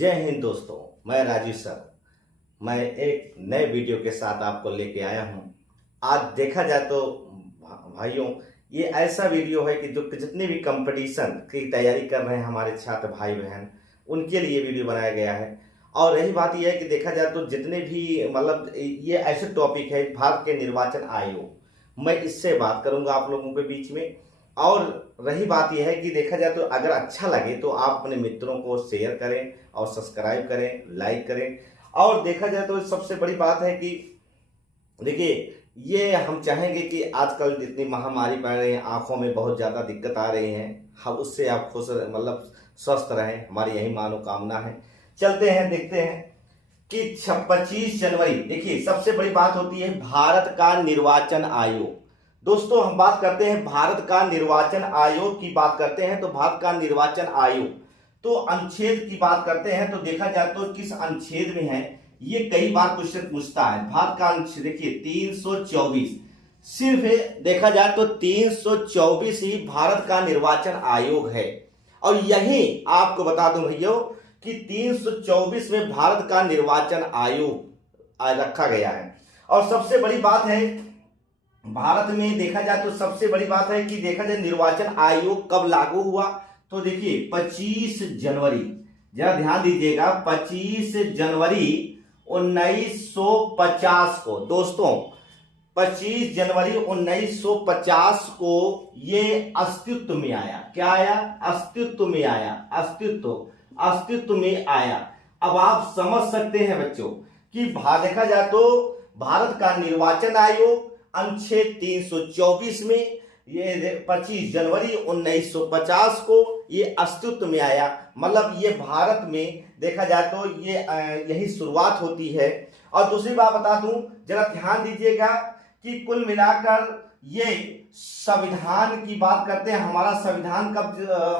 जय हिंद दोस्तों, मैं राजीव सर। मैं एक नए वीडियो के साथ आपको लेके आया हूं। आज देखा जाए तो भाइयों, ये ऐसा वीडियो है कि जो जितने भी कंपटीशन की तैयारी कर रहे हैं हमारे छात्र भाई बहन, उनके लिए वीडियो बनाया गया है। और रही बात यह है कि देखा जाए तो जितने भी मतलब ये ऐसे टॉपिक है भारत के निर्वाचन आयोग, मैं इससे बात करूंगा आप लोगों के बीच में। और रही बात यह है कि देखा जाए तो अगर अच्छा लगे तो आप अपने मित्रों को शेयर करें और सब्सक्राइब करें, लाइक करें। और देखा जाए तो सबसे बड़ी बात है कि देखिए, ये हम चाहेंगे कि आजकल जितनी महामारी बढ़ रही है, आंखों में बहुत ज़्यादा दिक्कत आ रही है, हम उससे आप खुश मतलब स्वस्थ रहें, हमारी यही मनोकामना है। चलते हैं, देखते हैं कि 25 जनवरी, देखिए सबसे बड़ी बात होती है भारत का निर्वाचन आयोग। दोस्तों, हम बात करते हैं भारत का निर्वाचन आयोग की बात करते हैं तो भारत का निर्वाचन आयोग तो अनुच्छेद की बात करते हैं तो देखा जाए तो किस अनुच्छेद में है, ये कई बार क्वेश्चन पूछता है। भारत का अनुच्छेद देखिए 324, सिर्फ देखा जाए तो 324 ही भारत का निर्वाचन आयोग है। और यही आपको बता दूं भैया कि 324 में भारत का निर्वाचन आयोग रखा गया है। और सबसे बड़ी बात है भारत में देखा जाए तो सबसे बड़ी बात है कि देखा जाए निर्वाचन आयोग कब लागू हुआ, तो देखिए 25 जनवरी, जरा ध्यान दीजिएगा, 25 जनवरी 1950 को। दोस्तों 25 जनवरी 1950 को ये अस्तित्व में आया। क्या आया? अस्तित्व में आया। अस्तित्व में आया। अब आप समझ सकते हैं बच्चों कि देखा जाए तो भारत का निर्वाचन आयोग अनुच्छेद 324 में ये 25 जनवरी 1950 को ये अस्तित्व में आया। मतलब ये भारत में देखा जाए तो ये यही शुरुआत होती है। और दूसरी बात बता दूं, जरा ध्यान दीजिएगा कि कुल मिलाकर ये संविधान की बात करते हैं। हमारा संविधान कब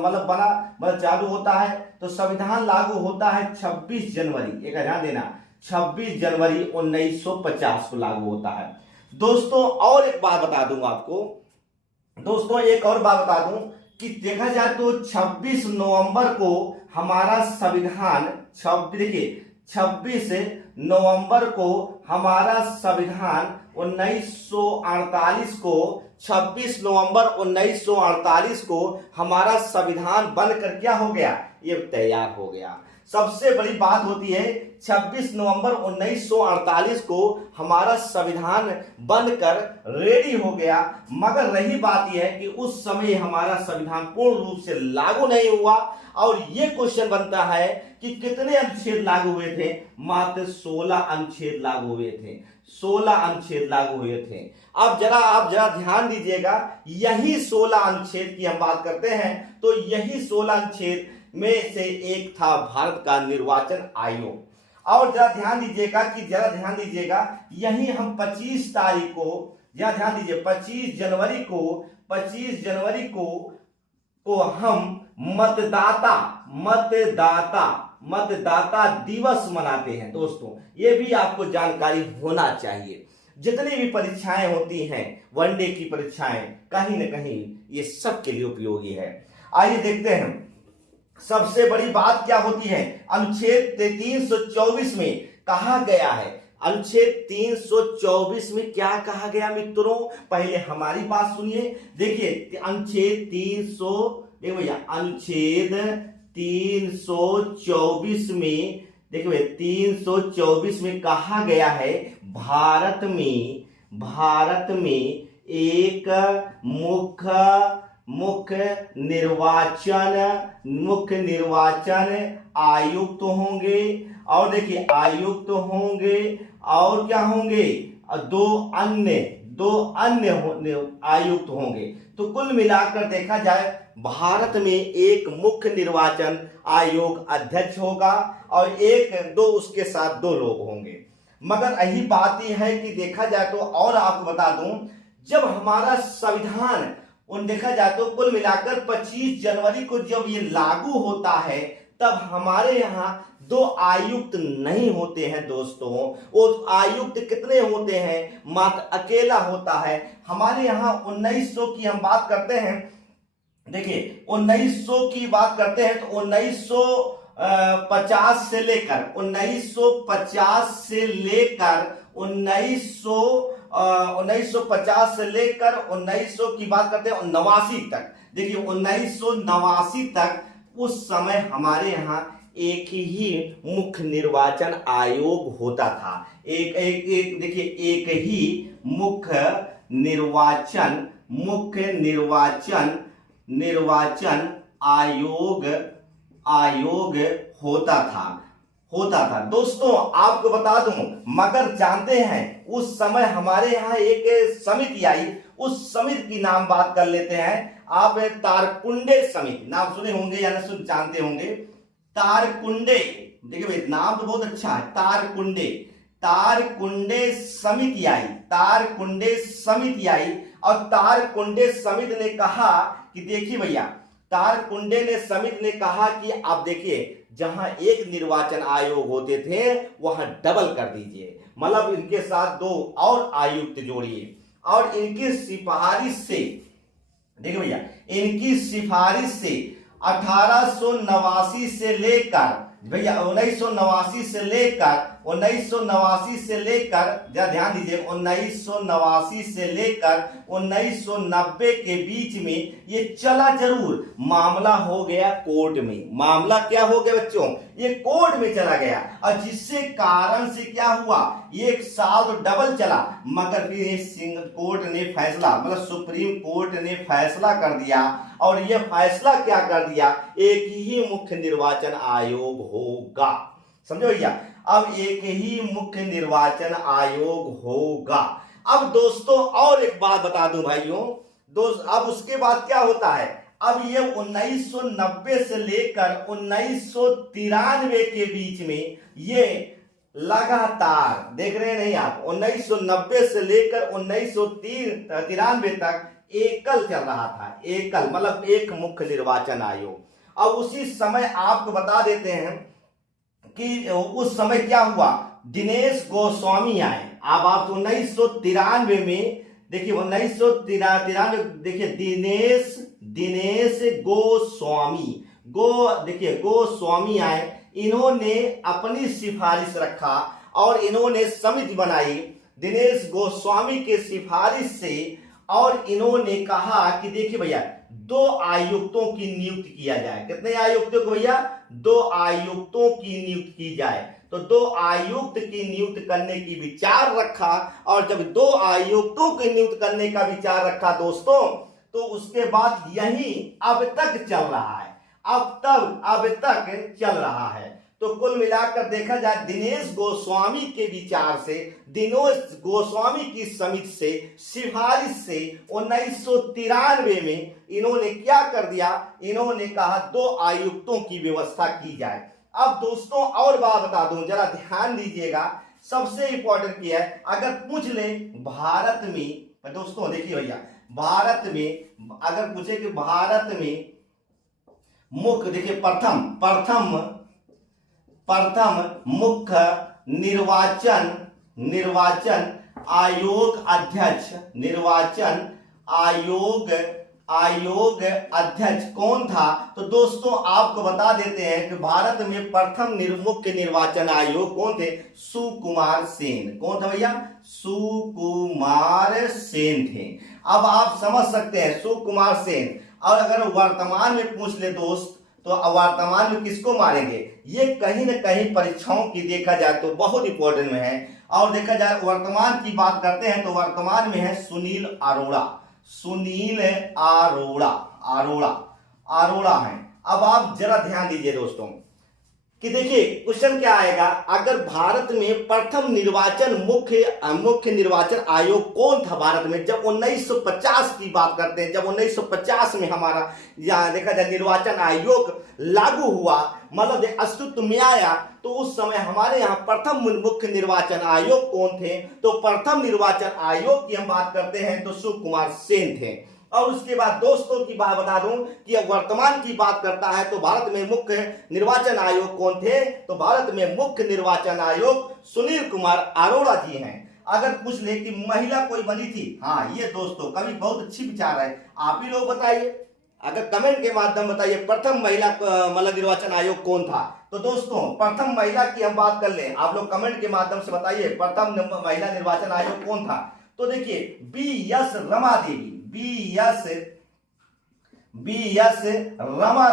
मतलब बना, मतलब चालू होता है, तो संविधान लागू होता है 26 जनवरी, एक ध्यान देना, 26 जनवरी 1950 को लागू होता है। दोस्तों और एक बात बता दूंगा आपको, दोस्तों एक और बात बता दूं कि देखा जाए तो 26 नवंबर को हमारा संविधान, देखिए 26 नवंबर को हमारा संविधान 1948 को, 26 नवंबर 1948 को हमारा संविधान बनकर क्या हो गया, ये तैयार हो गया। सबसे बड़ी बात होती है 26 नवंबर 1948 को हमारा संविधान बनकर रेडी हो गया। मगर रही बात यह है कि उस समय हमारा संविधान पूर्ण रूप से लागू नहीं हुआ। और ये क्वेश्चन बनता है कि कितने अनुच्छेद लागू हुए थे? मात्र 16 अनुच्छेद लागू हुए थे। 16 अनुच्छेद लागू हुए थे। अब आप जरा ध्यान दीजिएगा, यही 16 अनुच्छेद की हम बात करते हैं तो यही 16 अनुच्छेद में से एक था भारत का निर्वाचन आयोग। और जरा ध्यान दीजिएगा, यही हम 25 तारीख को, जरा ध्यान दीजिए, 25 जनवरी को हम मतदाता दिवस मनाते हैं। दोस्तों ये भी आपको जानकारी होना चाहिए। जितनी भी परीक्षाएं होती हैं, वनडे की परीक्षाएं, कहीं न कहीं ये सबके लिए उपयोगी है। आइए देखते हैं सबसे बड़ी बात क्या होती है। अनुच्छेद 324 में कहा गया है, अनुच्छेद 324 में क्या कहा गया मित्रों, पहले हमारी बात सुनिए। देखिए अनुच्छेद 324 में, देखिए 324 में कहा गया है भारत में एक मुख्य निर्वाचन आयुक्त होंगे। और देखिए आयुक्त होंगे और क्या होंगे, दो अन्य आयुक्त होंगे। तो कुल मिलाकर देखा जाए भारत में एक मुख्य निर्वाचन आयोग अध्यक्ष होगा और उसके साथ 2 लोग होंगे। मगर यही बात यह है कि देखा जाए तो, और आपको बता दूं, जब हमारा संविधान देखा जाए तो कुल मिलाकर 25 जनवरी को जब ये लागू होता है, तब हमारे यहाँ 2 आयुक्त नहीं होते हैं। दोस्तों वो आयुक्त कितने होते हैं? मात्र अकेला होता है। हमारे यहाँ 1900 की हम बात करते हैं, देखिए 1900 की बात करते हैं तो 1900 1950 से लेकर 1950 से लेकर 1950 से लेकर 1900 की बात करते हैं 89 तक। देखिए 1989 तक उस समय हमारे यहाँ एक ही मुख्य निर्वाचन आयोग होता था। एक देखिए एक ही मुख्य निर्वाचन आयोग होता था। दोस्तों आपको बता दूं, मगर जानते हैं उस समय हमारे यहाँ एक समिति आई, उस समिति की नाम बात कर लेते हैं। आप तारकुंडे समिति नाम सुने होंगे या नहीं जानते होंगे। तारकुंडे, देखिए भाई नाम तो बहुत अच्छा है, तारकुंडे समिति आई और तारकुंडे समिति ने कहा कि देखिए भैया, तारकुंडे समिति ने कहा कि आप देखिए जहां एक निर्वाचन आयोग होते थे वहां डबल कर दीजिए, मतलब इनके साथ 2 और आयुक्त जोड़िए और इनकी सिफारिश से, देखिए भैया इनकी सिफारिश से 1889 से लेकर भैया 1989 से लेकर जरा ध्यान दीजिए 1989 से लेकर 1990 के बीच में ये चला जरूर, मामला हो गया कोर्ट में। मामला क्या हो गया बच्चों, ये कोर्ट में चला गया और जिससे कारण से क्या हुआ, 1 साल तो डबल चला, मगर फिर कोर्ट ने फैसला, मतलब सुप्रीम कोर्ट ने फैसला कर दिया और ये फैसला क्या कर दिया, एक ही मुख्य निर्वाचन आयोग होगा। समझो भैया, अब एक ही मुख्य निर्वाचन आयोग होगा। अब दोस्तों और एक बात बता दूं भाइयों, अब उसके बाद क्या होता है, अब ये 1990 से लेकर 1993 के बीच में ये लगातार, देख रहे हैं नहीं आप, 1990 से लेकर 1993 तक एकल चल रहा था, एकल मतलब एक मुख्य निर्वाचन आयोग। अब उसी समय आपको बता देते हैं कि उस समय क्या हुआ, दिनेश गोस्वामी आए। अब आप 1993 में देखिए 1993 देखिए दिनेश गोस्वामी आए। इन्होंने अपनी सिफारिश रखा और इन्होंने समिति बनाई दिनेश गोस्वामी के सिफारिश से और इन्होंने कहा कि देखिए भैया 2 आयुक्तों की नियुक्ति किया जाए। कितने आयुक्तों को भैया, 2 आयुक्तों की नियुक्ति की जाए। तो 2 आयुक्त की नियुक्त करने की विचार रखा और जब 2 आयुक्तों की नियुक्त करने का विचार रखा दोस्तों, तो उसके बाद यही अब तक चल रहा है, अब तक चल रहा है। तो कुल मिलाकर देखा जाए दिनेश गोस्वामी के विचार से, दिनेश गोस्वामी की समिति से, सिफारिश से 1993 में इन्होंने क्या कर दिया, इन्होंने कहा 2 आयुक्तों की व्यवस्था की जाए। अब दोस्तों और बात बता दूं, जरा ध्यान दीजिएगा, सबसे इंपॉर्टेंट क्या है, अगर पूछ ले भारत में, दोस्तों देखिए भैया, भारत में अगर पूछे कि भारत में मुख्य, देखिए प्रथम मुख्य निर्वाचन आयोग अध्यक्ष कौन था, तो दोस्तों आपको बता देते हैं कि भारत में प्रथम मुख्य निर्वाचन आयोग कौन थे, सुकुमार सेन। कौन था भैया, सुकुमार सेन थे। अब आप समझ सकते हैं सुकुमार सेन, और अगर वर्तमान में पूछ ले दोस्त तो वर्तमान में किसको मारेंगे, ये कहीं न कहीं परीक्षाओं की देखा जाए तो बहुत इंपॉर्टेंट में है। और देखा जाए वर्तमान की बात करते हैं तो वर्तमान में है सुनील अरोड़ा है। अब आप जरा ध्यान दीजिए दोस्तों कि देखिए क्वेश्चन क्या आएगा, अगर भारत में प्रथम मुख्य निर्वाचन आयोग कौन था भारत में, जब 1950 की बात करते हैं, जब 1950 में हमारा यहाँ देखा जाए निर्वाचन आयोग लागू हुआ, मतलब अस्तित्व में आया, तो उस समय हमारे यहाँ प्रथम मुख्य निर्वाचन आयोग कौन थे, तो प्रथम निर्वाचन आयोग की हम बात करते हैं तो सुकुमार सेन थे। और उसके बाद दोस्तों की बात बता दूं कि वर्तमान की बात करता है तो भारत में मुख्य निर्वाचन आयोग कौन थे, तो भारत में मुख्य निर्वाचन आयोग सुनील कुमार अरोड़ा जी हैं। अगर पूछ ले कि महिला कोई बनी थी, हाँ ये दोस्तों कभी बहुत अच्छी विचार है, आप ही लोग बताइए, अगर कमेंट के माध्यम बताइए प्रथम महिला मतलब निर्वाचन आयोग कौन था। तो दोस्तों प्रथम महिला की हम बात कर लें, आप लोग कमेंट के माध्यम से बताइए प्रथम महिला निर्वाचन आयोग कौन था। तो देखिए बी.एस. रमा देवी, बी.एस. रमा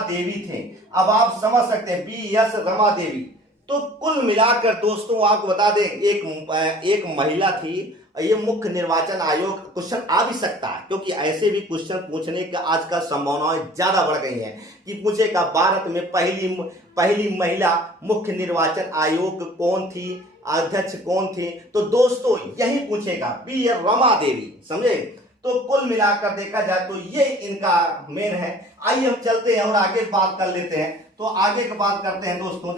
देवी थे। अब आप समझ सकते हैं बी.एस. रमा देवी। तो कुल मिलाकर दोस्तों आपको बता दें एक महिला थी। ये मुख्य निर्वाचन आयोग, क्वेश्चन आ भी सकता है क्योंकि ऐसे भी क्वेश्चन पूछने का आजकल संभावनाएं ज्यादा बढ़ गई हैं कि पूछेगा भारत में पहली महिला मुख्य निर्वाचन आयोग कौन थी, अध्यक्ष कौन थे। तो दोस्तों यही पूछेगा बी रमा देवी, समझे। तो कुल मिलाकर देखा जाए तो ये इनका मेन है। आइए हम चलते हैं और आगे बात कर लेते हैं। तो आगे की बात करते हैं दोस्तों,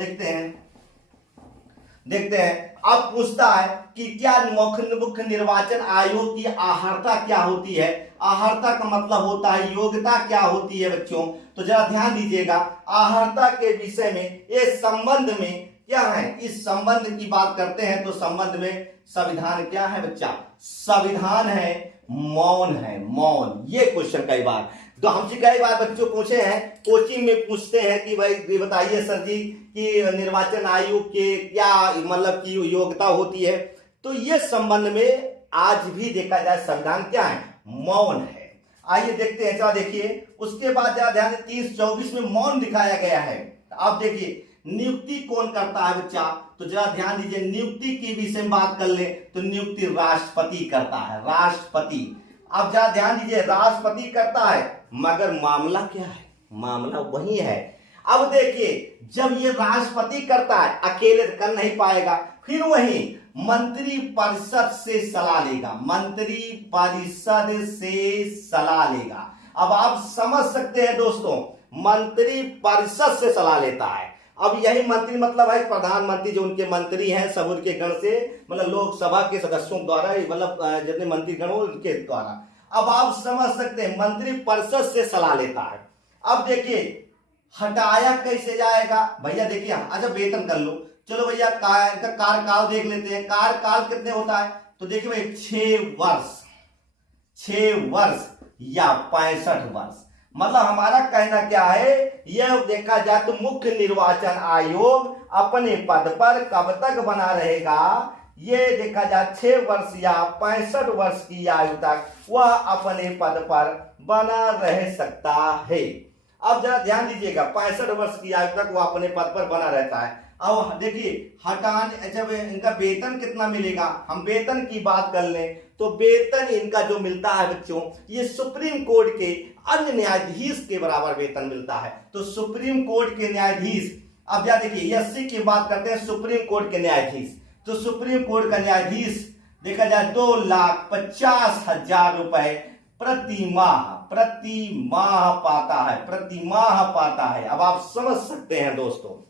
देखते हैं। अब पूछता है कि क्या मुख्य निर्वाचन आयोग की अहर्ता क्या होती है। अहर्ता का मतलब होता है योग्यता क्या होती है बच्चों। तो जरा ध्यान दीजिएगा, अहर्ता के विषय में ये संबंध में क्या है, इस संबंध की बात करते हैं। तो संबंध में संविधान क्या है बच्चा, संविधान है, मौन है, मौन। ये क्वेश्चन कई बार तो हमसे कई बार बच्चों पूछे हैं, कोचिंग में पूछते हैं कि भाई बताइए सर जी कि निर्वाचन आयोग के क्या मतलब की योग्यता होती है। तो ये संबंध में आज भी देखा जाए संविधान क्या है, मौन है। आइए देखते हैं, जरा देखिए उसके बाद जरा ध्यान 30-24 में मौन दिखाया गया है। आप देखिए नियुक्ति कौन करता है बच्चा। तो जरा ध्यान दीजिए, नियुक्ति की विषय में बात कर ले तो नियुक्ति राष्ट्रपति करता है, राष्ट्रपति। अब जरा ध्यान दीजिए राष्ट्रपति करता है, मगर मामला क्या है, मामला वही है। अब देखिए जब ये राष्ट्रपति करता है अकेले कर नहीं पाएगा, फिर वही मंत्री परिषद से सलाह लेगा, मंत्री परिषद से सलाह लेगा। अब आप समझ सकते हैं दोस्तों, मंत्री परिषद से सलाह लेता है। अब यही मंत्री मतलब है प्रधानमंत्री, जो उनके मंत्री हैं सब उनके गण से, मतलब लोकसभा के सदस्यों द्वारा, मतलब जितने मंत्री गण हो उनके द्वारा। अब आप समझ सकते हैं मंत्री परिषद से सलाह लेता है। अब देखिए हटाया कैसे जाएगा भैया, देखिए अच्छा वेतन कर लो, चलो भैया इनका कार्यकाल देख लेते हैं। कार्यकाल कितने होता है। तो देखिए भाई 6 वर्ष या 65 वर्ष। मतलब हमारा कहना क्या है, यह देखा जाए तो मुख्य निर्वाचन आयोग अपने पद पर कब तक बना रहेगा, ये देखा जाए 6 वर्ष या 65 वर्ष की आयु तक वह अपने पद पर बना रह सकता है। अब जरा ध्यान दीजिएगा 65 वर्ष की आयु तक वह अपने पद पर बना रहता है। अब देखिए हटाने जब इनका वेतन कितना मिलेगा, हम वेतन की बात कर लें तो वेतन इनका जो मिलता है बच्चों, ये सुप्रीम कोर्ट के अन्य न्यायाधीश के बराबर वेतन मिलता है। तो सुप्रीम कोर्ट के न्यायाधीश, अब क्या देखिए एससी की बात करते हैं, सुप्रीम कोर्ट के न्यायाधीश। तो सुप्रीम कोर्ट का न्यायाधीश देखा जाए 2,50,000 रुपए प्रति माह पाता है। अब आप समझ सकते हैं दोस्तों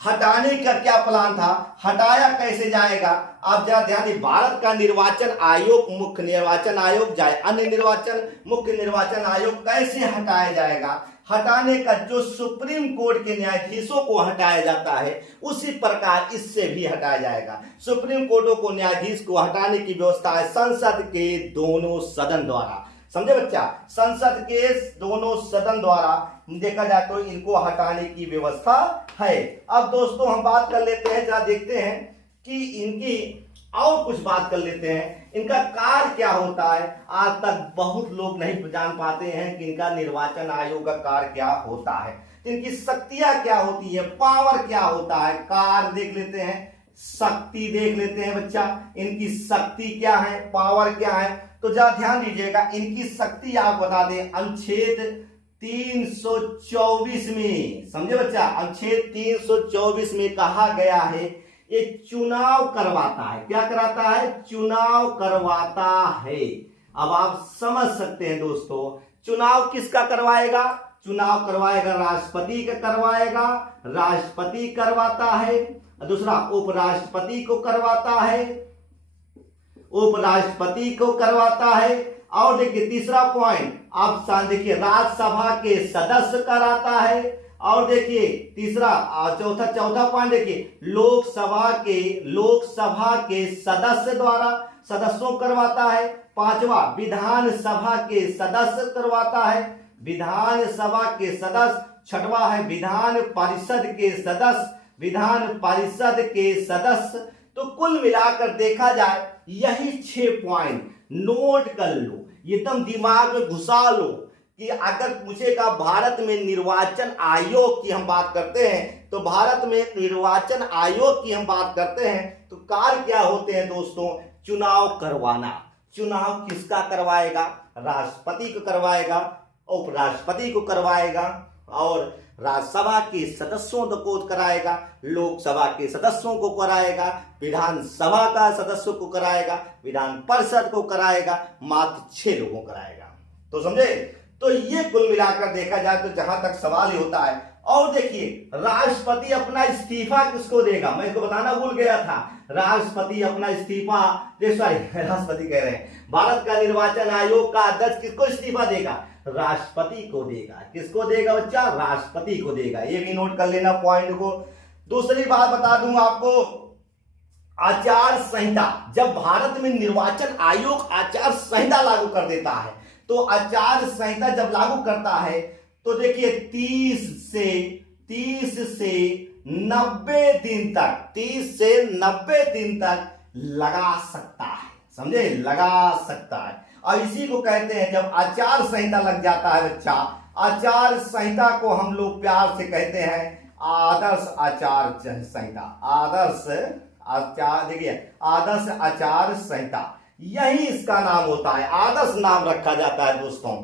हटाने का क्या प्लान था, हटाया कैसे जाएगा। आप जरा ध्यान दीजिए, भारत का निर्वाचन आयोग मुख्य निर्वाचन आयोग जाए, अन्य निर्वाचन मुख्य निर्वाचन आयोग कैसे हटाया जाएगा। हटाने का जो सुप्रीम कोर्ट के न्यायाधीशों को हटाया जाता है उसी प्रकार इससे भी हटाया जाएगा। सुप्रीम कोर्टों को न्यायाधीश को हटाने की व्यवस्था है संसद के दोनों सदन द्वारा, समझे बच्चा, संसद के दोनों सदन द्वारा देखा जाए तो इनको हटाने की व्यवस्था है। अब दोस्तों हम बात कर लेते हैं, जरा देखते हैं कि इनकी और कुछ बात कर लेते हैं, इनका कार्य क्या होता है। आज तक बहुत लोग नहीं जान पाते हैं कि इनका निर्वाचन आयोग का कार्य क्या होता है, इनकी शक्तियां क्या होती है, पावर क्या होता है। कार्य देख लेते हैं, शक्ति देख लेते हैं बच्चा, इनकी शक्ति क्या है, पावर क्या है। तो जरा ध्यान दीजिएगा, इनकी शक्ति आप बता दें अनुच्छेद 324 में, समझे बच्चा, अनुच्छेद 324 में कहा गया है ये चुनाव करवाता है। क्या कराता है, चुनाव करवाता है। अब आप समझ सकते हैं दोस्तों चुनाव किसका करवाएगा, चुनाव करवाएगा राष्ट्रपति का करवाएगा, राष्ट्रपति करवाता है। दूसरा उपराष्ट्रपति को करवाता है, उपराष्ट्रपति को करवाता है। और देखिए तीसरा पॉइंट आप देखिए राज्यसभा के सदस्य कराता है। और देखिए तीसरा चौथा पॉइंट देखिए लोकसभा के सदस्य द्वारा, सदस्यों करवाता है। पांचवा, विधानसभा के सदस्य करवाता है, विधानसभा के सदस्य। छठवा है विधान परिषद के सदस्य, विधान परिषद के सदस्य। तो कुल मिलाकर देखा जाए यही 6 पॉइंट नोट कर लो, एकदम दिमाग में घुसा लो कि अगर पूछेगा भारत में निर्वाचन आयोग की हम बात करते हैं, तो भारत में निर्वाचन आयोग की हम बात करते हैं तो कार्य क्या होते हैं दोस्तों? चुनाव करवाना। चुनाव किसका करवाएगा? राष्ट्रपति को करवाएगा, उपराष्ट्रपति को करवाएगा, और राज्यसभा के सदस्यों को कराएगा, लोकसभा के सदस्यों को कराएगा, विधानसभा का सदस्यों को कराएगा, विधान परिषद को कराएगा, मात्र 6 लोगों को कराएगा। तो समझे? तो ये कुल मिलाकर देखा जाए तो जहां तक सवाल ही होता है। और देखिए, राष्ट्रपति अपना इस्तीफा किसको देगा? मैं इसको बताना भूल गया था। राष्ट्रपति अपना इस्तीफा, राष्ट्रपति कह रहे हैं, भारत का निर्वाचन आयोग का अध्यक्ष किसको इस्तीफा देगा? राष्ट्रपति को देगा। किसको देगा बच्चा? राष्ट्रपति को देगा। ये भी नोट कर लेना पॉइंट को। दूसरी बात बता दूं आपको, आचार संहिता। जब भारत में निर्वाचन आयोग आचार संहिता लागू कर देता है, तो आचार संहिता जब लागू करता है तो देखिए 30 से 90 दिन तक, 30 से 90 दिन तक लगा सकता है। समझे? लगा सकता है। और इसी को कहते हैं, जब आचार संहिता लग जाता है बच्चा, आचार संहिता को हम लोग प्यार से कहते हैं आदर्श आचार संहिता। आदर्श आचार, देखिए आदर्श आचार संहिता, यही इसका नाम होता है, आदर्श नाम रखा जाता है दोस्तों।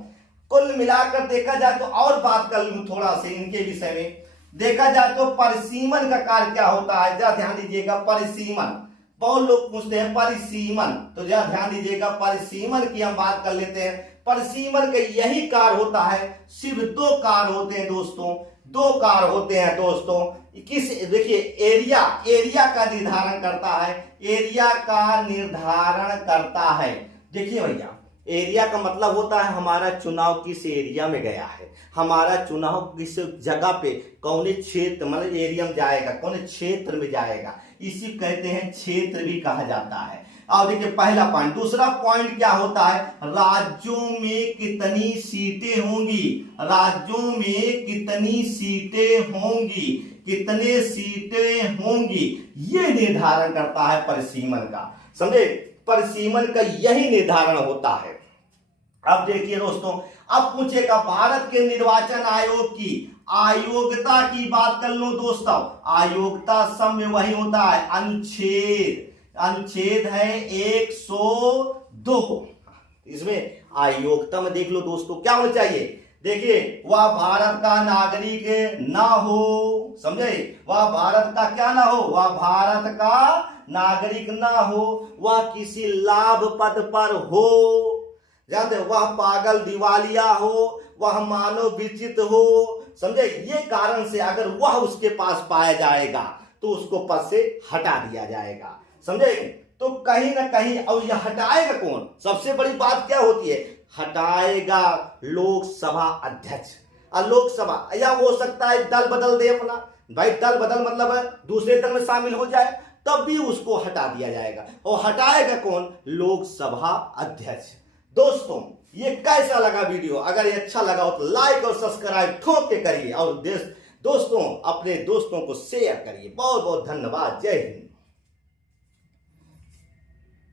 कुल मिलाकर देखा जाए तो, और बात कर लूं थोड़ा से इनके विषय में, देखा जाए तो परिसीमन का कार्य क्या होता है? जरा ध्यान दीजिएगा, परिसीमन। बहुत लोग पूछते हैं परिसीमन, तो जरा ध्यान दीजिएगा, परिसीमन की हम बात कर लेते हैं। परिसीमन का यही कार्य होता है, सिर्फ 2 कार्य होते हैं दोस्तों, 2 कार्य होते हैं दोस्तों। किस, देखिए एरिया का निर्धारण करता है, एरिया का निर्धारण करता है। देखिए भैया, एरिया का मतलब होता है हमारा चुनाव किस एरिया में गया है, हमारा चुनाव किस जगह पे, कौन क्षेत्र, मतलब एरिया में जाएगा, कौन क्षेत्र में जाएगा, इसी कहते हैं क्षेत्र भी कहा जाता है। और देखिए पहला पॉइंट। दूसरा पॉइंट क्या होता है? राज्यों में कितनी सीटें होंगी, राज्यों में कितनी सीटें होंगी, कितने सीटें होंगी, ये निर्धारण करता है परिसीमन का। समझे? परिसीमन का यही निर्धारण होता है। अब देखिए दोस्तों, अब पूछेगा भारत के निर्वाचन आयोग की आयोगता की बात कर लो दोस्तों। आयोगता सब में वही होता है, अनुच्छेद है 102। इसमें आयोगता में देख लो दोस्तों क्या होना चाहिए। देखिए, वह भारत का नागरिक ना हो, समझे? वह भारत का क्या ना हो? वह भारत का नागरिक ना हो, वह किसी लाभ पद पर हो, जानते, वह पागल दिवालिया हो, वह मानव विचित हो, समझे? ये कारण से अगर वह उसके पास पाया जाएगा तो उसको पद से हटा दिया जाएगा। समझे? तो कहीं ना कहीं, और यह हटाएगा कौन? सबसे बड़ी बात क्या होती है? हटाएगा लोकसभा अध्यक्ष। और लोकसभा, या हो सकता है दल बदल दे अपना, भाई दल बदल मतलब है दूसरे दल में शामिल हो जाए, तब भी उसको हटा दिया जाएगा। और हटाएगा कौन? लोकसभा अध्यक्ष। दोस्तों, ये कैसा लगा वीडियो? अगर ये अच्छा लगा हो तो लाइक और सब्सक्राइब ठोक के करिए, और दोस्तों अपने दोस्तों को शेयर करिए। बहुत बहुत धन्यवाद। जय हिंद।